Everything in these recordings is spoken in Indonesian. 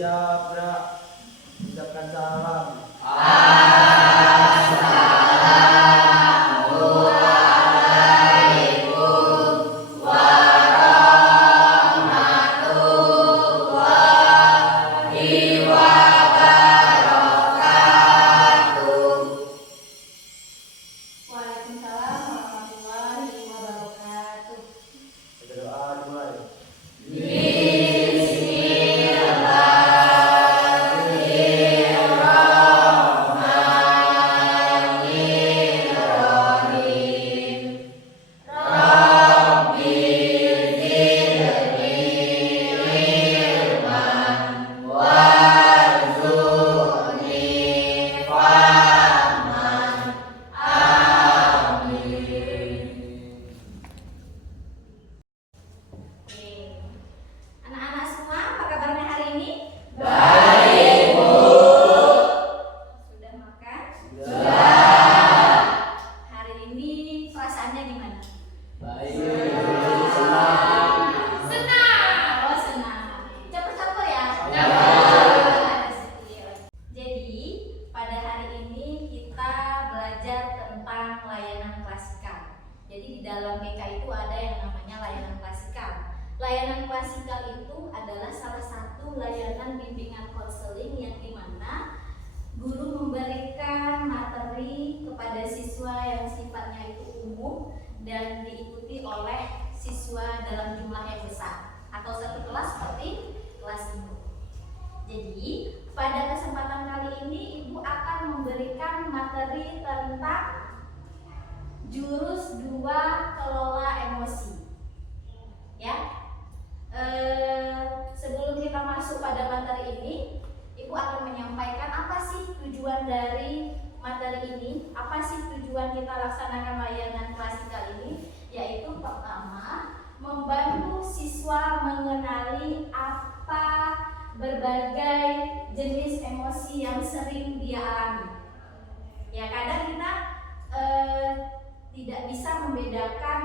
siap, Bra. Ucapkan salam. Waalaikumsalam warahmatullahi wabarakatuh. Berdoa dimulai. Oke. Anak-anak semua, apa kabarnya hari ini? Baik, Bu. Sudah makan? Sudah. Hari ini perasaannya gimana? Baik. Senang. Senang. Oh, senang. Campur-campur ya? Campur. Jadi, pada hari ini kita belajar tentang layanan klasikal. Jadi di dalam BK itu ada yang namanya layanan klasikal. Layanan klasikal itu adalah salah satu layanan bimbingan konseling yang dimana guru memberikan materi kepada siswa yang sifatnya itu umum dan diikuti oleh siswa dalam jumlah yang besar atau satu kelas seperti kelas ibu. Jadi pada kesempatan kali ini ibu akan memberikan materi tentang jurus 2 kelola emosi. Ya. Sebelum kita masuk pada materi ini, ibu akan menyampaikan apa sih tujuan dari materi ini, apa sih tujuan kita laksanakan layanan klasikal ini, yaitu pertama membantu siswa mengenali apa berbagai jenis emosi yang sering dia alami. Ya, kadang kita tidak bisa membedakan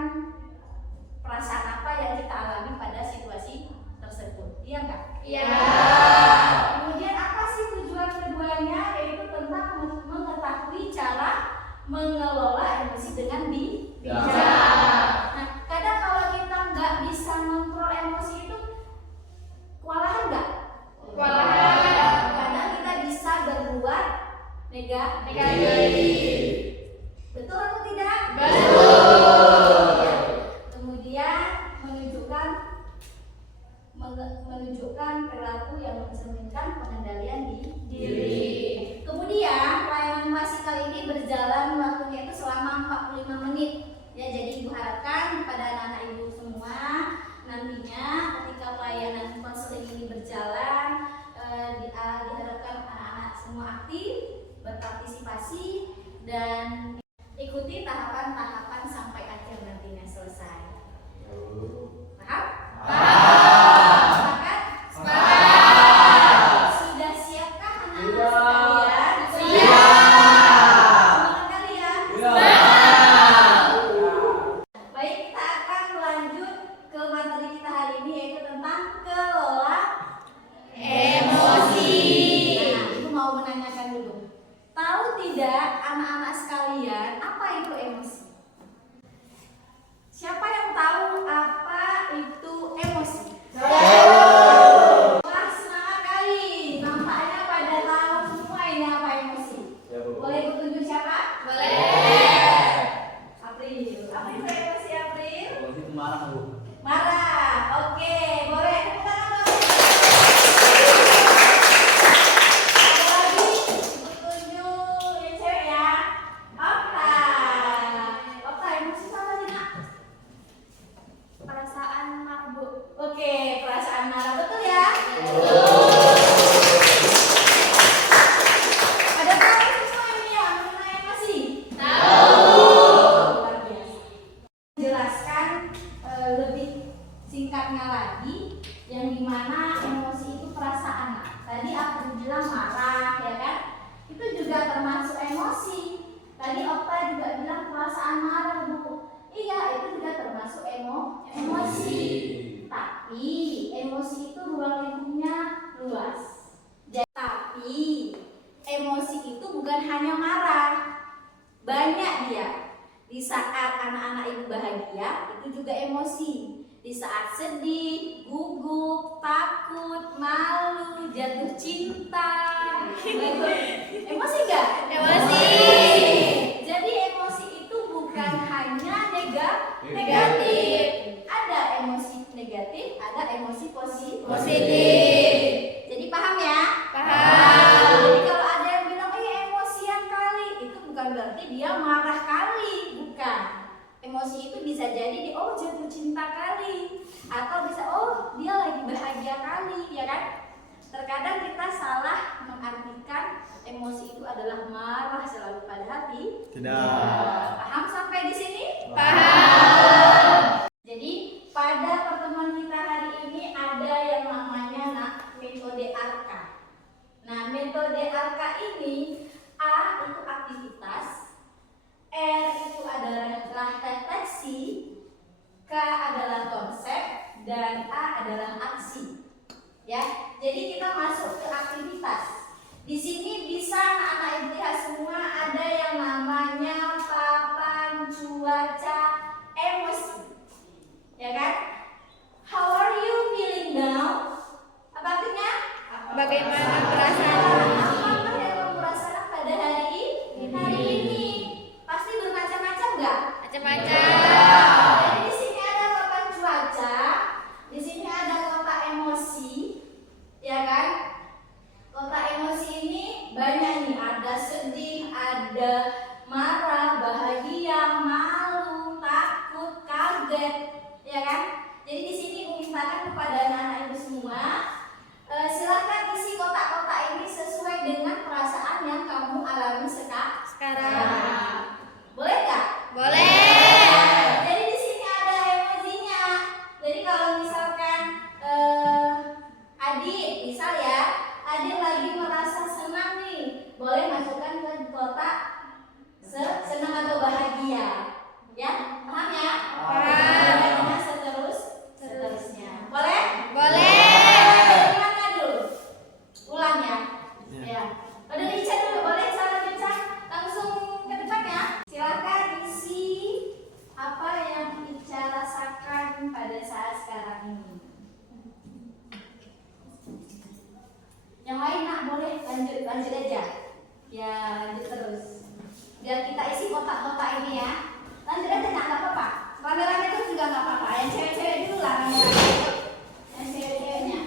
perasaan apa yang kita alami pada situasi tersebut. Iya enggak? Iya. Kemudian apa sih tujuan keduanya? Yaitu tentang mengetahui cara mengelola emosi dengan bijak. Nah, kadang kalau kita nggak bisa mengontrol emosi itu kewalahan nggak? Kewalahan. Kadang kita bisa berbuat Negatif. Betul atau tidak? Betul. Kemudian menunjukkan perilaku yang mencerminkan pengendalian diri. Kemudian layanan klasikal ini berjalan waktunya itu selama 45 menit. Ya, jadi ibu harapkan kepada anak-anak ibu semua nantinya ketika pelayanan konseling ini berjalan diharapkan anak-anak semua aktif, berpartisipasi dan ikuti tahapan-tahapan sampai akhir nantinya selesai. Paham? Sepakat? Sudah siapkah anak-anak sekalian? Semangat kalian? Baik, kita akan lanjut ke materi kita hari ini, yaitu tentang kelola Emosi. Nah, ibu mau menanyakan dulu. Tahu tidak anak-anak sekalian apa itu emosi? Siapa yang tahu apa itu emosi? Wah, semangat kali. Nampaknya pada tahu semua ini apa emosi. Ya, Bu. Boleh ibu tunjuk siapa? Boleh. April. Apa itu emosi April? Emosi itu marah, Bu. Marah. Oke, boleh. Tepuk tangan dong. Ada lagi ibu tunjuk yang cewek ya. Okta. Okta, emosi itu apa sih, Nak? Perasaan marah, Bu. Oke, perasaan marah, betul ya? Ada tahu semua ini ya mengenai emosi? Luar biasa. Jelaskan lebih singkatnya lagi, yang dimana emosi itu perasaan. Tadi aku bilang marah, ya kan? Itu juga termasuk emosi. Tadi Okta juga bilang perasaan marah, Bu. Iya, itu juga termasuk emosi. Tapi emosi itu ruang lingkupnya luas. emosi. Di saat sedih, gugup, takut, malu, jatuh cinta. Emosi nggak? Emosi. Jadi emosi itu bukan hanya Negatif. Ada emosi negatif, ada emosi Positif. Jadi paham ya? Paham. Jadi kalau ada yang bilang emosian kali, itu bukan berarti dia marah kali, bukan. Emosi itu bisa jadi jatuh cinta kali, atau bisa dia lagi bahagia kali, ya kan? Terkadang kita salah mengartikan emosi itu adalah marah selalu, padahal Tidak. Paham sampai di sini? Paham. Jadi pada pertemuan kita hari ini ada yang namanya metode ARKA. Nah, metode ARKA ini A itu aktivitas, R itu adalah refleksi, K adalah konsep, dan A adalah aksi. Ya, jadi kita masuk ke aktivitas. Di sini bisa anak-anak ibu lihat semua ada yang namanya papan, cuaca, emosi. Ya kan? How are you feeling now? Apa artinya? Bagaimana perasaan? Apa yang kamu rasakan pada hari ini? Pasti bermacam-macam nggak? Macam-macam. Jadi di sini ada papan cuaca, di sini ada kotak emosi, ya kan? Kotak emosi ini banyak nih, ada sedih, ada marah, bahagia, malu, takut, kaget, ya kan? Jadi di sini memintakan kepada anak-anak ibu semua, silakan isi kotak-kotak ini sesuai dengan perasaan yang kamu alami Sekarang. Boleh nggak? Boleh. Jadi di sini ada emosinya. Jadi kalau misalkan adik, misal ya, adik lagi merasa senang nih, boleh masukkan ke kotak senang atau bahagia. Ya, paham ya? Paham. Bahagia seterusnya. Boleh? Boleh. Gimana dulu? Ulang ya. Ya. Ya. Udah dicat dulu, boleh cara dicat langsung ke depan ya. Silakan isi apa yang Ica rasakan pada saat sekarang ini. Yang lain nak boleh lanjut aja. Ya, lanjut terus. Biar kita isi kotak-kotak ini ya. Lanjut aja nak, nggak apa-apa. Rame-rame itu juga nggak apa-apa. Yang cewek-cewek dulu lah rame-rame. Yang cewek-ceweknya.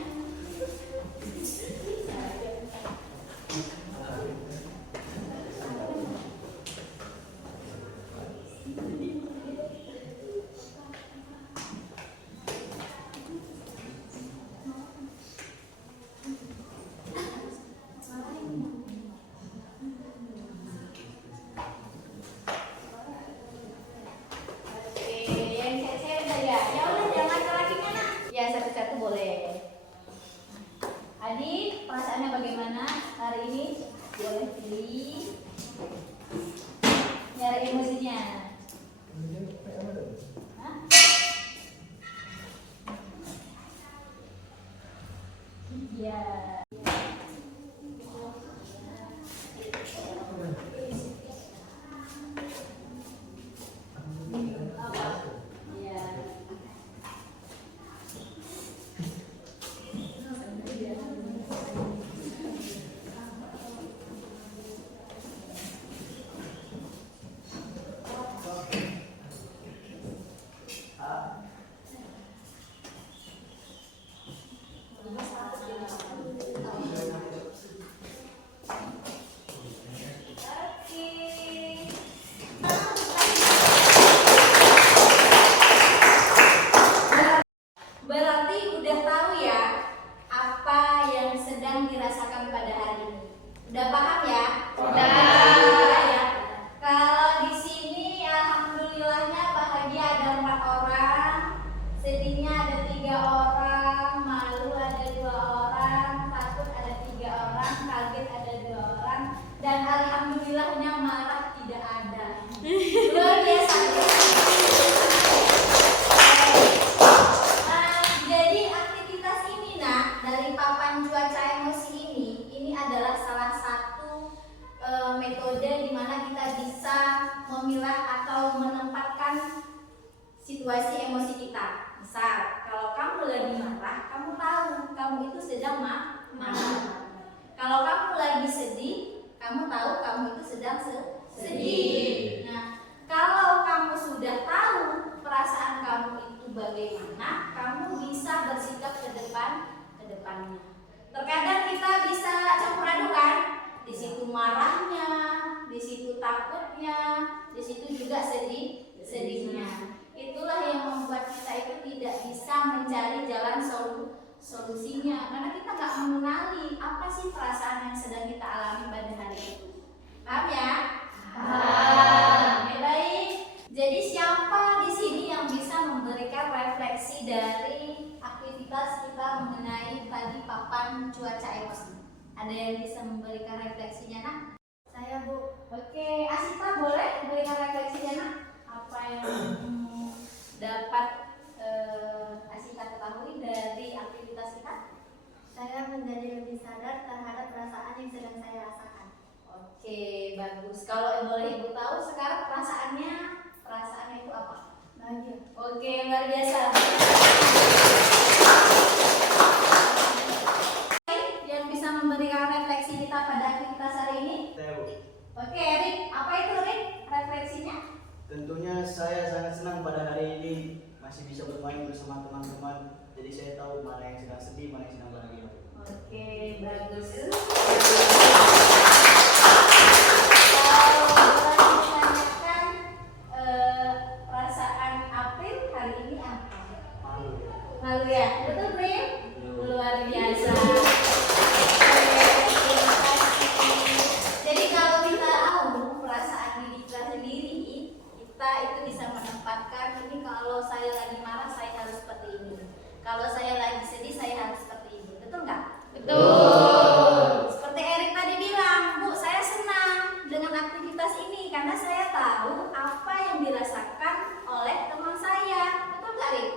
Yang cewek-cewek udah ya. Ya udah, yang laki-lakinya nak. Ya satu-satu boleh. Adik, perasaannya bagaimana hari ini? Boleh pilih. Nyari emosinya. Hah? Iya. Iya. kita. Misal, kalau kamu lagi marah, kamu tahu kamu itu sedang marah. Kalau kamu lagi sedih, kamu tahu kamu itu sedang sedih. Nah, kalau kamu sudah tahu perasaan kamu itu bagaimana, kamu bisa bersikap ke depannya. Terkadang kita bisa campur aduk kan? Di situ marahnya, di situ takutnya, di situ juga sedihnya. Itulah yang membuat kita itu tidak bisa mencari jalan solusinya, karena kita nggak mengenali apa sih perasaan yang sedang kita alami pada hari itu. Paham ya? Oke, baik. Jadi siapa di sini yang bisa memberikan refleksi dari aktivitas kita mengenai tadi papan cuaca emosi? Ada yang bisa memberikan refleksinya, Nak? Saya, Bu. Oke, Asita boleh memberikan refleksinya, Nak? Apa yang dapat Asita ketahui dari aktivitas kita? Saya menjadi lebih sadar terhadap perasaan yang sedang saya rasakan. Oke, bagus. Kalau boleh Ibu tahu sekarang perasaannya itu apa? Bahagia. Oke, luar biasa. Yang bisa memberikan refleksi kita pada aktivitas hari ini? Saya, Bu. Oke, Rik. Apa itu, Rik? Refleksinya? Tentunya saya sangat senang pada hari ini masih bisa bermain bersama teman-teman. Jadi saya tahu mana yang sedang sedih, mana yang sedang bahagia. Oke, bagus. Perasaan April hari ini apa? Malu. Malu ya? Betul, Prim? Luar biasa. Terima kasih. Jadi kalau kita tahu perasaan diri kita sendiri, kita itu bisa menempatkan ini. Kalau saya lagi marah, saya harus seperti ini. Kalau saya lagi sedih, saya harus seperti ini. Betul nggak? Betul. Seperti Erik tadi bilang, Bu, saya senang dengan aktivitas ini karena saya tahu apa yang dirasakan oleh teman saya. Betul nggak, Rik?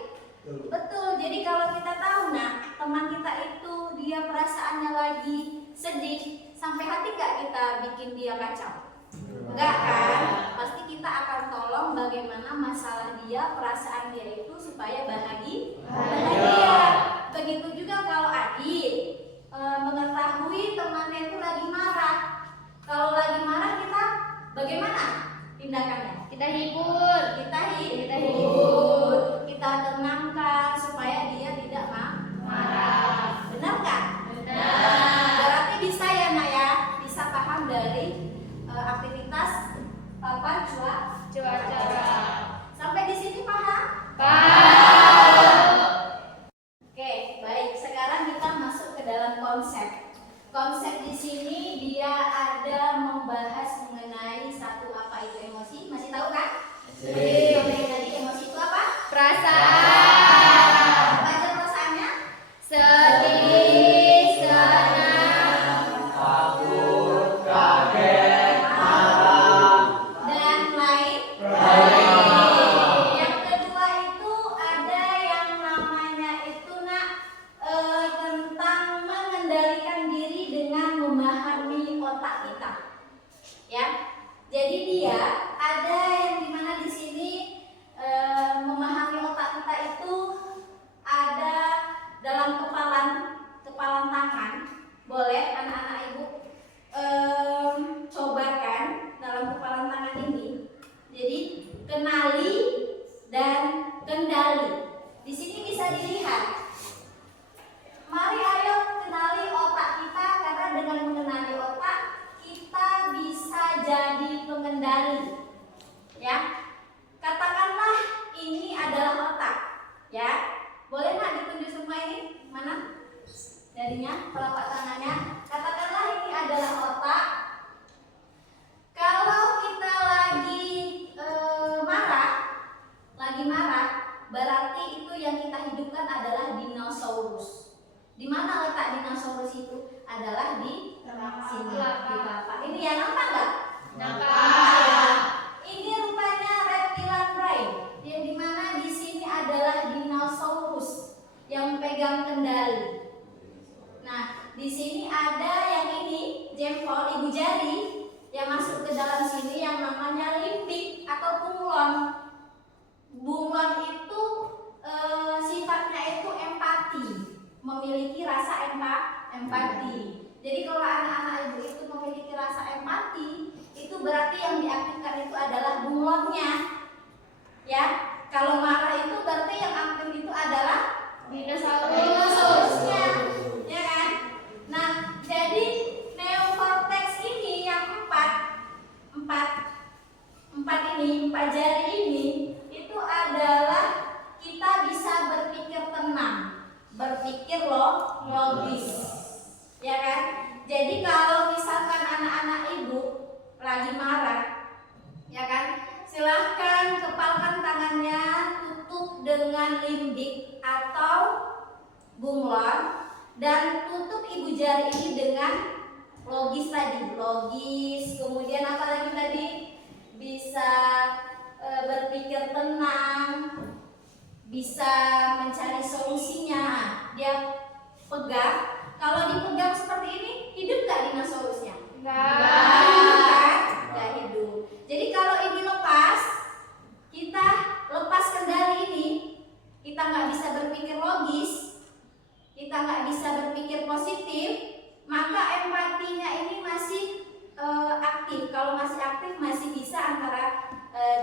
Betul. Jadi kalau kita tahu, nah, teman kita itu dia perasaannya lagi sedih, sampai hati nggak kita bikin dia kacau? Enggak kan? Pasti kita akan tolong bagaimana masalah dia, perasaan dia itu supaya bahagia. Begitu juga kalau adik mengetahui temannya itu lagi marah. Kalau lagi marah kita bagaimana tindakannya? Kita hibur. Kita hibur, kita tenangkan supaya dia tidak marah. Benar nggak? Benar. Berarti bisa ya, Nak ya, bisa paham dari aktivitas papan Cuaca. Sampai di sini paham? Paham. Oke, baik. Sekarang kita masuk ke dalam konsep. Konsep di sini dia ada membahas mengenai satu apa itu emosi. Masih tahu kan? Sampai tadi emosi itu apa? Perasaan. Apa aja perasaannya? Sedih, senang, Takut, kaget, marah, Dan lain. Yang kedua itu ada yang namanya itu, Nak, tentang mengendalikan diri dengan memahami otak kita. Ya. Jadi dia ada yang dimana di sini memahami otak kita itu ada dalam kepalan tangan. Boleh anak-anak ibu cobakan dalam kepalan tangan ini. Jadi kenali dan kendali. Di sini bisa dilihat. Mari ayo kenali otak kita, karena dengan mengenali otak kita bisa jadi pengendali. Ya. Katakanlah ini adalah otak. Ya. Boleh nggak ditunjuk semua ini? Mana? Jadinya telapak tangannya. Katakanlah ini adalah otak. Kalau kita lagi marah, berarti itu yang kita hidupkan adalah dinosaurus. Di mana letak dinosaurus itu? Adalah di sini, di telapak. Ini ya, nampak nggak? nampak. Ini rupanya reptilian brain, yang dimana di sini adalah dinosaurus yang pegang kendali. Nah, di sini ada yang ini jempol, ibu jari yang masuk ke dalam sini yang namanya limpik atau bunglon. Bunglon itu memiliki rasa empati. Jadi kalau anak-anak ibu itu memiliki rasa empati, itu berarti yang diaktifkan itu adalah bunglonnya. Ya, kalau marah itu berarti yang aktif itu adalah dinosaurusnya, ya kan? Nah, jadi neokortex ini yang empat jari ini itu adalah kita bisa berpikir tenang, berpikir logis, ya kan? Jadi kalau misalkan anak-anak ibu lagi marah, ya kan? Silahkan kepalkan tangannya, tutup dengan limbik atau bunglon, dan tutup ibu jari ini dengan logis tadi, logis. Kemudian apa lagi tadi? Bisa berpikir tenang, bisa mencari solusinya. Dia pegang, kalau dipegang seperti ini, hidup gak dinosaurusnya? Nggak hidup. Jadi kalau ini lepas, kita lepas kendali ini, kita nggak bisa berpikir logis, kita nggak bisa berpikir positif, maka empatinya ini masih aktif. Kalau masih aktif masih bisa antara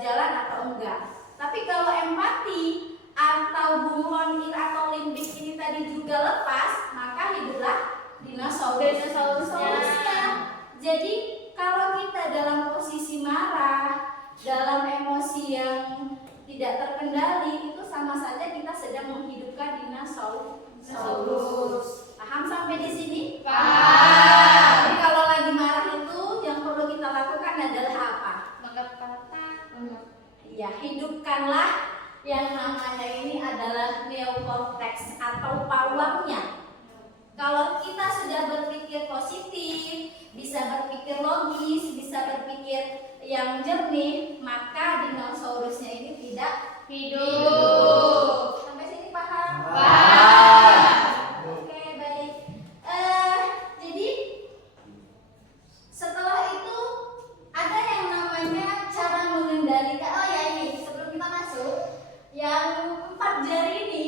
jalan atau enggak. Tapi kalau empati atau bunglon atau limbik ini tadi juga lepas, maka hiduplah dinosaurusnya. Jadi kalau kita dalam posisi marah, dalam emosi yang tidak terkendali, itu sama saja kita sedang menghidupkan dinosaurus. Paham sampai di sini? Paham. Jadi kalau lagi marah itu yang perlu kita lakukan adalah apa? Ya, hidupkanlah yang namanya ini adalah neokortex atau pawangnya. Kalau kita sudah berpikir positif, bisa berpikir logis, bisa berpikir yang jernih, maka dinosaurusnya ini tidak hidup. Sampai sini paham? Paham. Oke, baik. Jadi setelah itu ada yang namanya cara mengendalikan. Oh ya, ini sebelum kita masuk, yang empat jari ini,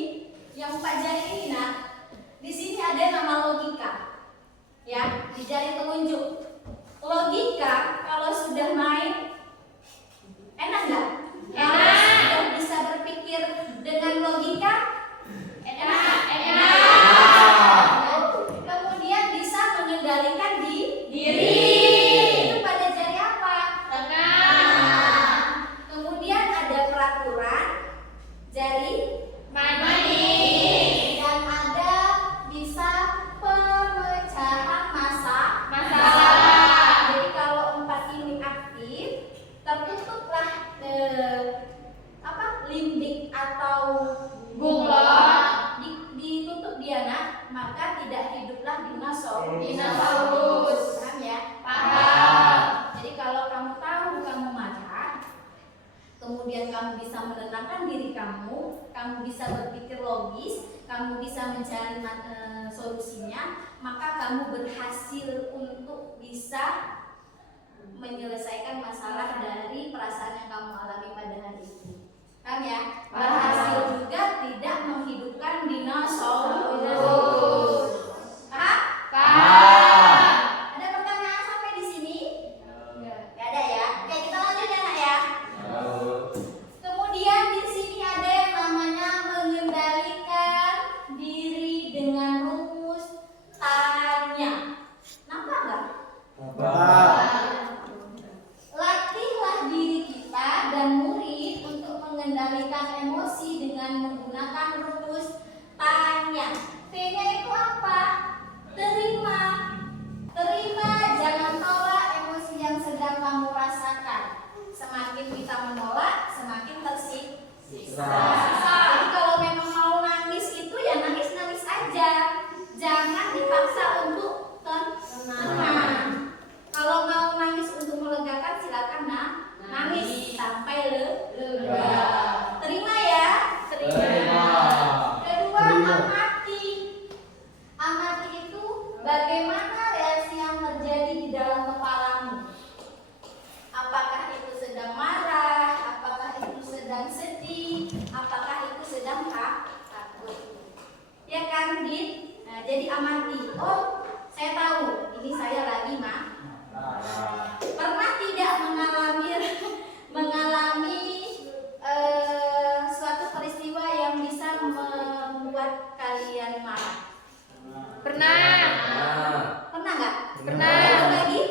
nah, di sini ada yang nama logika. Ya, di jari telunjuk. Logika kalau sudah main enak nggak? Kalau sudah bisa berpikir dengan logika enak. Kemudian bisa mengendalikan diri. Itu pada jari apa? Tengah. Kemudian ada peraturan jari manis. Dan ada bisa pemecahan masalah. Jadi kalau empat ini aktif, tertutuplah limbik atau bunglon, ditutup dia, nak, maka tidak hiduplah dinosaurus. Paham ya? Paham. Jadi kalau kamu tahu kamu marah, kemudian kamu bisa menenangkan diri kamu bisa berpikir logis, kamu bisa mencari solusinya, maka kamu berhasil untuk bisa menyelesaikan masalah dari perasaan yang kamu alami pada hari ini. Paham ya? Berhasil juga tidak menghidupkan dinosaurus. Paham? Paham. Ada pertanyaan sampai di sini? Gak ada ya? Oke, kita lanjut ya, nak ya. Kemudian di sini ada yang namanya mengendalikan diri dengan rumus tanya. Nampak nggak? Latihlah diri kita dan murid untuk mengendalikan emosi dengan menggunakan rumus tanya. T-nya itu apa? Terima. Terima, jangan tolak emosi yang sedang kamu rasakan. Semakin kita menolak, semakin tersiksa. Jadi kalau memang mau nangis itu ya nangis-nangis aja. Jangan dipaksa untuk tenang. Kalau mau nangis untuk melegakan silakan nangis sampai lega. Terima ya. Terima. Kedua, amati. Amati itu bagaimana reaksi yang terjadi di dalam kepalamu. Apakah itu sedang marah? Apakah itu sedang sedih? Apakah kalian marah? Pernah. Pernah nggak? Pernah. Boleh lagi?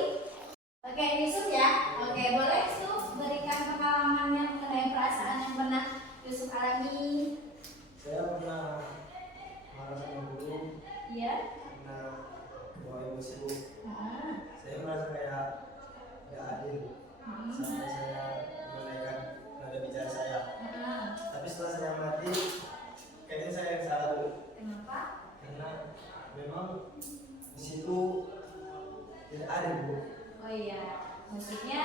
Oke, Yusuf ya. Oke, boleh Yusuf berikan pengalamannya mengenai perasaan yang pernah Yusuf alami. Saya pernah marah sama guru Iya. karena bawa emosiku. Nah. Saya merasa kayak gak adil sampai saya menaikkan nada bicara saya. Nah. Tapi setelah saya mati, kayaknya saya yang salah dulu Kenapa? karena memang di situ tidak adil bu. Oh iya, maksudnya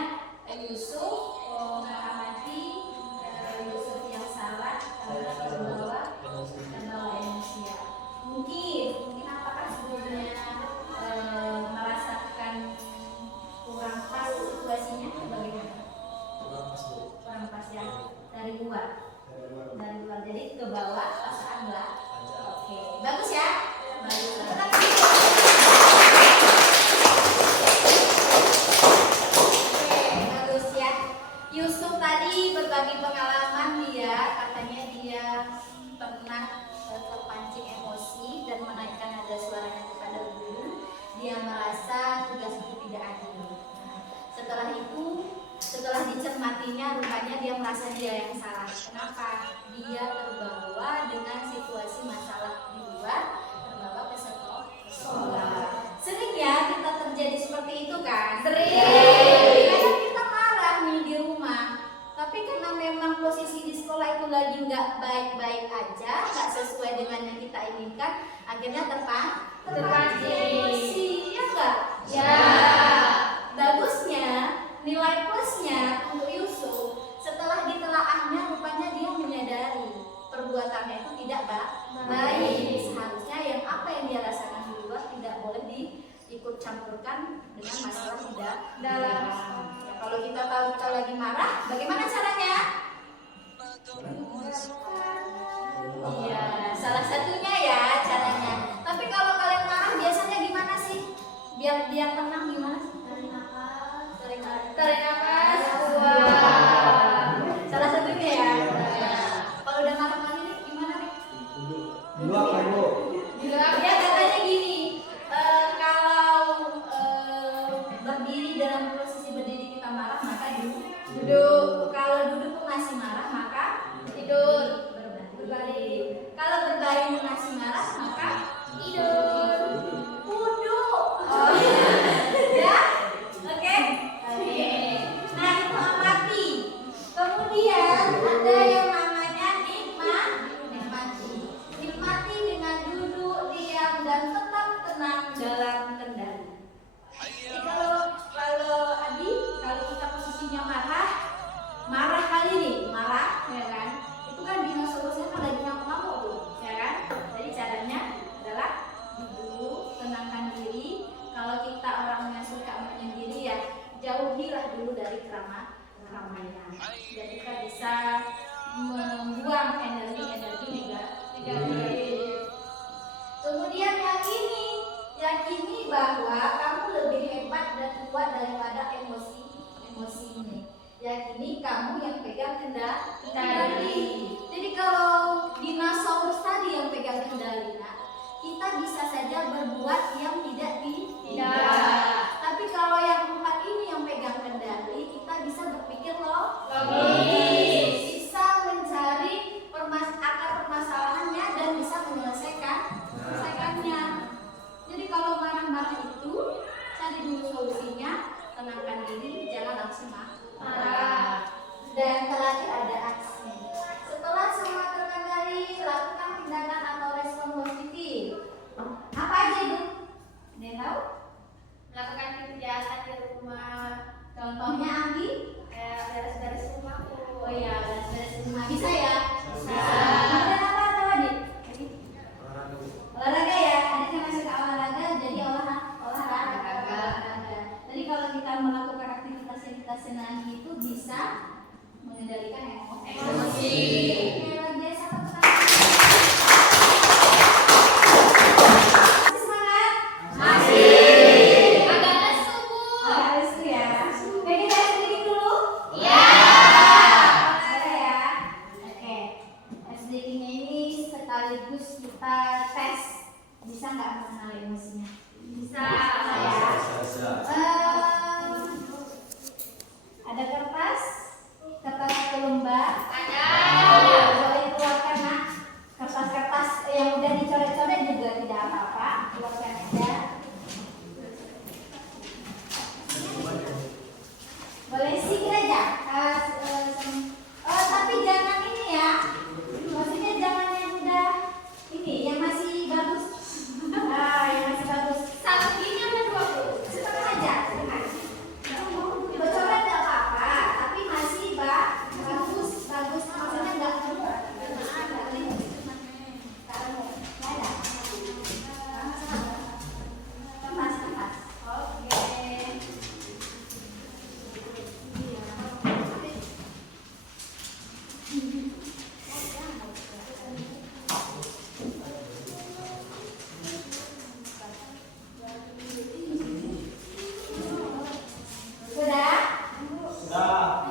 Yusuf mengamati Yusuf yang salah karena terbawa emosi ya. Mungkin apakah sebelumnya merasakan kurang pas situasinya atau bagaimana? Kurang pas bu. Kurang pas ya dari luar, Dari luar bu. jadi ke bawah perasaan lah. Aja. Oke, bagus ya. Bagus. Tenang. Oke, bagus ya. Yusuf tadi berbagi pengalaman dia, katanya dia pernah terpancing emosi dan menaikkan nada suaranya kepada guru. Dia merasa tugas itu tidak adil. Nah, setelah itu, setelah dicermatinya, rupanya dia merasa dia yang salah. Kenapa? Dia terbawa dengan situasi masalah di luar, terbawa ke sekolah. Sering ya kita terjadi seperti itu kan? Sering. Kadang kita marah nih di rumah, tapi karena memang posisi di sekolah itu lagi nggak baik-baik aja, nggak sesuai dengan yang kita inginkan, akhirnya terpancing emosi, ya nggak? Ya. Bagusnya nilai plusnya untuk Yusuf setelah ditelaahnya rupanya dia menyadari perbuatannya itu tidak baik. Seharusnya yang apa yang dia rasakan di luar tidak boleh diikut campurkan dengan masalah di dalam. Ya, kalau kita tahu kita lagi marah, bagaimana caranya? Iya, salah satunya ya caranya. Tapi kalau kalian marah biasanya gimana sih? Biar tenang gimana sih? Tarik nafas, keluar. Salah satunya ya. Kalau udah marah nih gimana nih? Dulu apa bu? Dia katanya gini, kalau berdiri dalam posisi berdiri kita marah maka duduk. Kalau duduk pun masih marah maka tidur. Berbalik. Kalau berbaring masih marah maka tidur. Duduk. Oh, ya, oke. Nah itu amati. Kemudian ada yang namanya nikmati. Nikmati dengan duduk, diam dan tetap tenang dalam kendali. Jadi kalau Adi, kalau kita posisinya marah kali nih, ya kan? Itu kan dinosaurusnya kan lagi ngamuk-ngamuk tuh, ya kan? Jadi caranya adalah duduk, tenangkan diri. Kalau kita orangnya suka menyendiri ya, jauhilah dulu dari keramaian. Dan kita bisa membuang energi negatif. Kemudian yakini bahwa kamu lebih hebat dan kuat daripada emosi ini. Yakini kamu yang pegang kendali. Jadi kalau dinosaurus tadi yang pegang kendali, kita bisa saja berbuat yang tidak. Tapi kalau yang empat ini yang pegang kendali, kita bisa berpikir logis, bisa mencari akar permasalahannya dan bisa menyelesaikannya. Jadi kalau marah-marah itu cari dulu solusinya, tenangkan diri, jangan langsung marah. Dan terakhir ada aksi. Setelah semua terkendali, lakukan tindakan atau respon positif. Apa aja itu? Ada yang tahu? kita tes bisa nggak mengenali emosinya? Bisa. Ya. Ada kertas satu lembar. Ada. Boleh keluarkan nak. Kertas-kertas yang udah dicoret-coret juga tidak apa-apa, keluarkan aja. Boleh sikit aja. Tapi jangan ini ya. Maksudnya jangan yang udah ini, yang masih bagus. Yang masih bagus. Satu ini apa 20? Setengah aja, setengah. Bocoran nggak apa-apa, tapi masih bagus. Maksudnya nggak remuk. Kertas. Oke. Sudah? Sudah.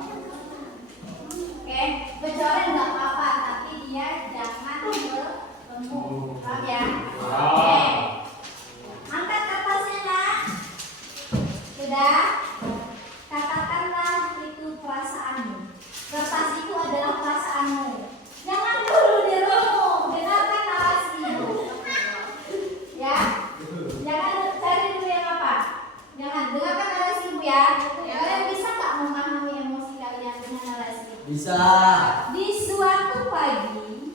Oke, bocoran nggak apa-apa, tapi dia jangan berlemuk. Paham ya? Oke. Angkat kertasnya nak. Sudah? Katakanlah itu perasaanmu. Kertas itu adalah perasaanmu. Jangan dulu diremuk. Dengarkan narasi ibu. Ya? Jangan cari dulu yang apa. Jangan dengarkan narasi ibu ya. Kalian bisa nggak memahami emosi kalian dengan narasi? Bisa. Di suatu pagi,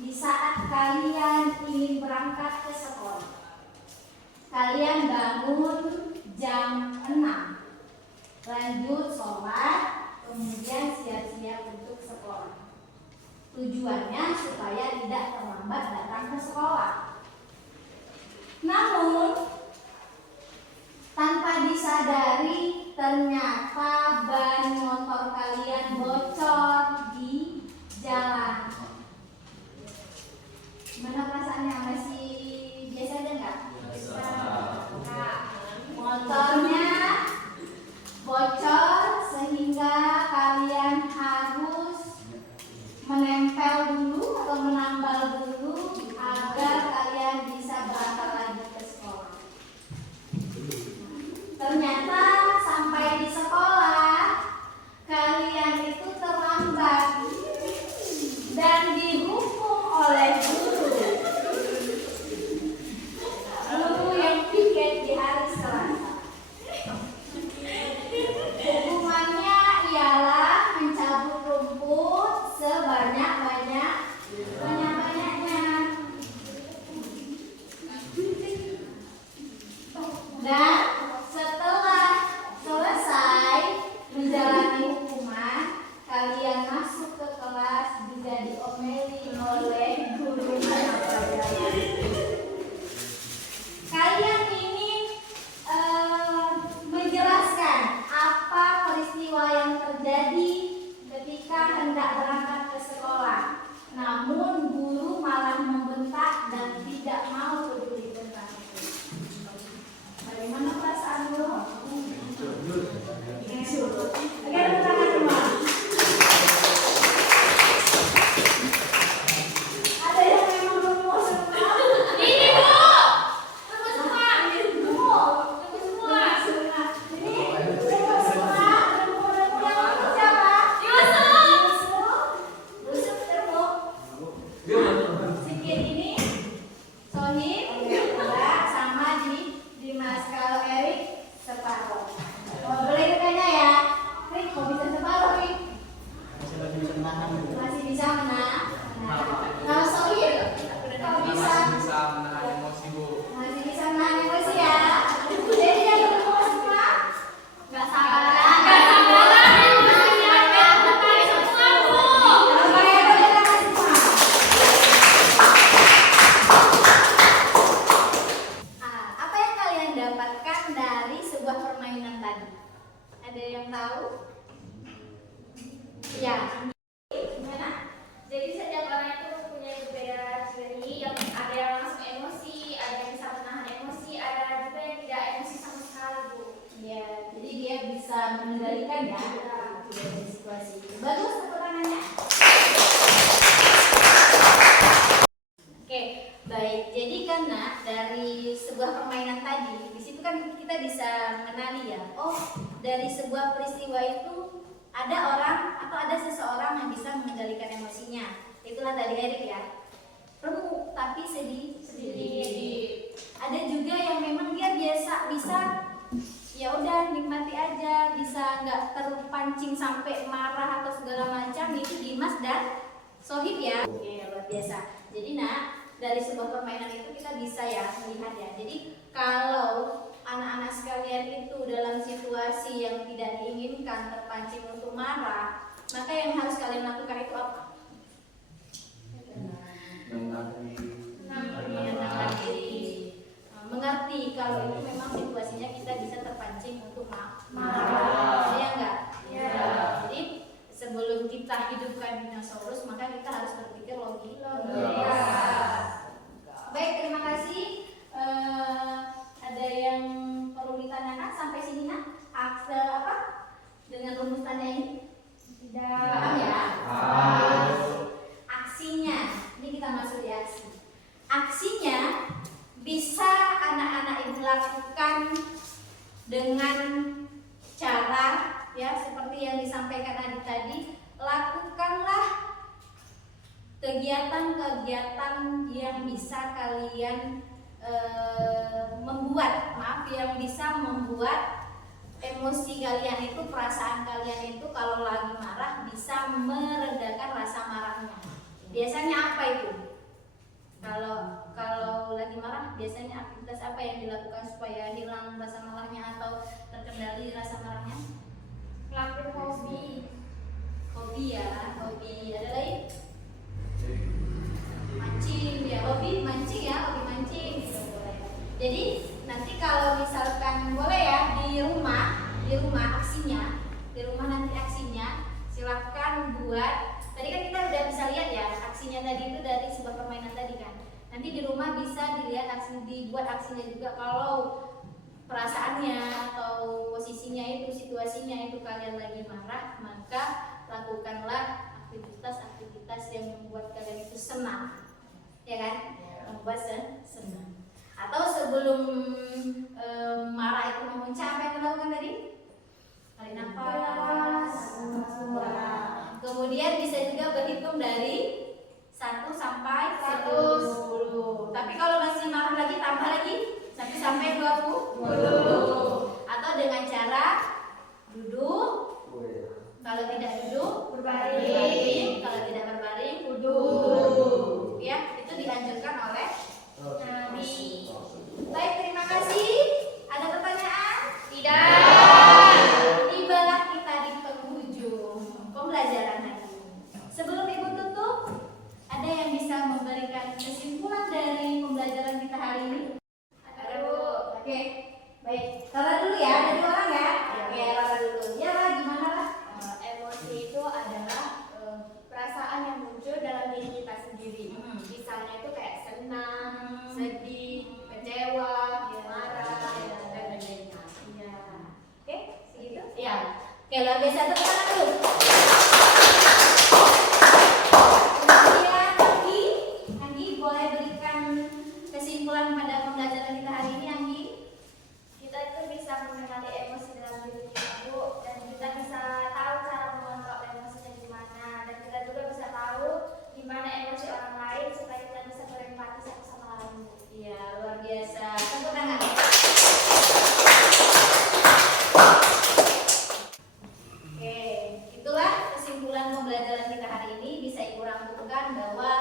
di saat kalian ingin berangkat ke sekolah, kalian bangun jam 6, lanjut sholat, kemudian siap-siap untuk sekolah. Tujuannya supaya tidak terlambat datang ke sekolah. Namun, tanpa disadari ternyata ban motor kalian bocor di jalan. Gimana perasaannya? Masih biasa aja nggak? Nah, motornya bocor sehingga kalian harus menempel dulu atau menambal dulu agar kalian bisa berangkat lagi ke sekolah. Ternyata sampai di sekolah kalian itu terlambat dan dihukum oleh guru yang piket di hari Selasa. Hukumannya ialah mencabut rumput sebanyak-banyaknya. Dan setelah selesai menjalani hukuman, kalian masuk ke kelas juga diomeli oleh guru mata pelajaran. Kalian ingin menjelaskan apa peristiwa yang terjadi ketika hendak berangkat ke sekolah. Namun guru malah membentak dan tidak mau peduli tentang itu. Bagaimana perasaan guru? Agar tangan semua. Ada yang memang belum mau semua? Ini Bu. Tunggu semua. Tunggu semua. Ini tunggu semua. Tunggu yang itu siapa? Yusuf tunggu. Sikit ini Sohib enggak sama di Dimas. Kalau Erik separuh. Boleh ditanya ya. Rik, kok bisa separuh Rik? Masih bisa menahan. Masih bisa menahan. Kalau Sohib, kok bisa? menahan emosi, Bu. Masih bisa menahan emosi ya. Jadi yang ketemu semua nggak sabaran. Nggak sabaran emosinya sampai semua Bu. Apa yang kalian dapatkan dari sebuah permainan tadi? Ada yang tahu? Ya. Gimana? Jadi setiap orang itu punya berbeda ciri. Yang ada yang langsung emosi, ada yang bisa menahan emosi, ada juga yang tidak emosi sama sekali Bu. Ya, jadi dia bisa mengendalikan ya dari situasi itu. Bagus tepuk tangannya. Oke, Baik, jadi karena dari sebuah permainan tadi, di situ kan kita bisa mengenali ya, oh dari sebuah peristiwa itu ada orang atau ada seseorang yang bisa mengendalikan emosinya. Itulah tadi Erik ya. Remuk tapi sedih. Ada juga yang memang dia biasa bisa ya udah nikmati aja, bisa nggak terpancing sampai marah atau segala macam. Itu Dimas dan Sohib ya. Oke, luar biasa. Jadi dari sebuah permainan itu kita bisa ya melihat ya. Jadi kalau anak-anak sekalian itu dalam situasi yang tidak diinginkan, terpancing untuk marah, maka yang harus kalian lakukan itu apa? Menenangkan diri. Mengerti kalau itu memang situasinya kita bisa terpancing untuk marah. Ya enggak? Ya. Jadi sebelum kita hidupkan dinosaurus, maka kita harus berpikir logis. Baik, terima kasih. Ada yang perlu ditanyakan sampai sini nak? Apa? Dengan rumusannya ini? Tidak. Paham ya? Aksinya, ini kita masuk di aksi. Aksinya bisa anak-anak ini lakukan dengan cara ya seperti yang disampaikan Adi tadi. Lakukanlah kegiatan-kegiatan yang bisa kalian yang bisa membuat emosi kalian itu, perasaan kalian itu kalau lagi marah bisa meredakan rasa marahnya. Biasanya apa itu? Kalau lagi marah biasanya aktivitas apa yang dilakukan supaya hilang rasa marahnya atau terkendali rasa marahnya? Ngelakuin hobi. Hobi ya, hobi. Ada lagi? Mancing ya, hobi mancing ya, hobi mancing gitu boleh. Jadi nanti kalau misalkan boleh ya di rumah aksinya, di rumah nanti aksinya silahkan buat. Tadi kan kita udah bisa lihat ya aksinya tadi itu dari sebuah permainan tadi kan. Nanti di rumah bisa dilihat dibuat aksinya juga kalau perasaannya atau posisinya itu, situasinya itu kalian lagi marah, maka lakukanlah aktivitas yang membuat kalian itu senang, ya kan? Membuat senang. Atau sebelum marah itu memuncak, apa yang dilakukan tadi? Tarik nafas. Kemudian bisa juga berhitung dari 1 sampai 10. Tapi kalau masih marah lagi tambah lagi 1 sampai 20. Atau dengan cara duduk. Kalau tidak duduk, berbaring. Kalau tidak berbaring, duduk. Ya, itu dianjurkan oleh Nabi. Baik, terima kasih. Ada pertanyaan? Tidak. Tibalah kita di penghujung pembelajaran hari ini. Sebelum Ibu tutup, ada yang bisa memberikan kesimpulan dari pembelajaran kita hari ini? Ada Bu. Oke, baik. Laura dulu ya, ada 2 orang ya? Oke, Laura dulu. Ya lah, gimana lah? Emosi itu adalah perasaan yang muncul dalam diri kita sendiri. Misalnya itu kayak senang, sedih, kecewa, marah, dan sebagainya. Iya. Oke, segitu? Ya. Oke, luar biasa, tepuk tangan dulu. Kemudian Anggi boleh berikan kesimpulan pada pembelajaran kita hari ini, Anggi? Kita itu bisa mengenali emosi dalam diri kita Bu, dan kita bisa tahu cara mengontrol emosinya gimana, dan kita juga bisa tahu gimana emosi orang lain supaya kita bisa berempati satu sama lain Bu. Iya, luar biasa. Tepuk tangan. Oke, itulah kesimpulan pembelajaran kita hari ini. Bisa Ibu rangkumkan bahwa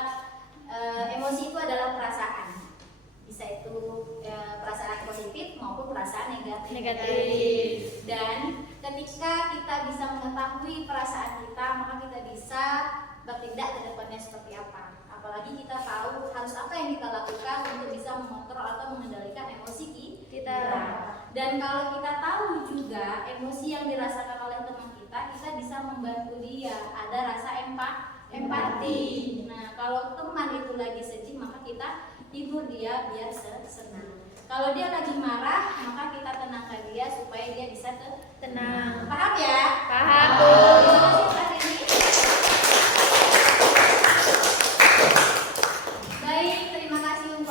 emosi itu adalah perasaan. Bisa itu perasaan positif maupun perasaan negatif. Dan ketika kita bisa mengetahui perasaan kita, maka kita bisa bertindak ke depannya seperti apa. Apalagi kita tahu harus apa yang kita lakukan untuk bisa mengontrol atau mengendalikan emosi kita. Dan kalau kita tahu juga emosi yang dirasakan oleh teman kita bisa membantu dia. Ada rasa empati. Nah, kalau teman itu lagi sedih, maka kita hibur dia biar senang. Kalau dia lagi marah, maka kita tenangkan dia supaya dia bisa tenang. Paham ya? Paham Bu. Terima kasih hari ini. Baik, terima kasih untuk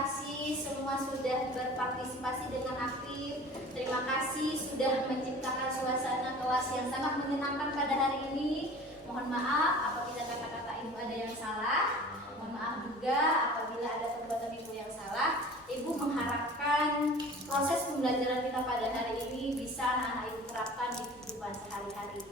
kasih semua sudah berpartisipasi dengan aktif. Terima kasih sudah menciptakan suasana kelas yang sangat menyenangkan pada hari ini. Mohon maaf apabila kata-kata ibu ada yang salah. Mohon maaf juga apabila ada perbuatan ibu yang salah. Ibu mengharapkan proses pembelajaran kita pada hari ini bisa anak-anak ibu terapkan di kehidupan sehari-hari.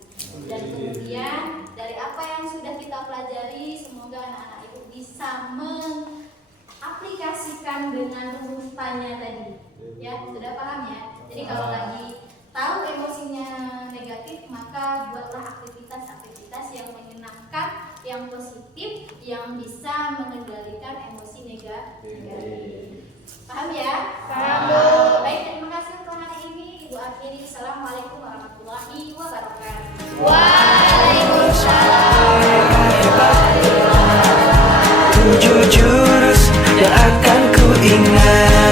Dan kemudian dari apa yang sudah kita pelajari, semoga anak-anak ibu bisa mengaplikasikan dengan runutannya tadi. Ya, sudah paham ya? Jadi kalau lagi tahu emosinya negatif, maka buatlah aktivitas-aktivitas yang menyenangkan, yang positif, yang bisa mengendalikan emosi negatif. Paham ya? Paham, Bu. Baik, terima kasih untuk hari ini. Ibu akhiri. Assalamualaikum warahmatullahi wabarakatuh. Tujuh jurus yang akan ku ingat.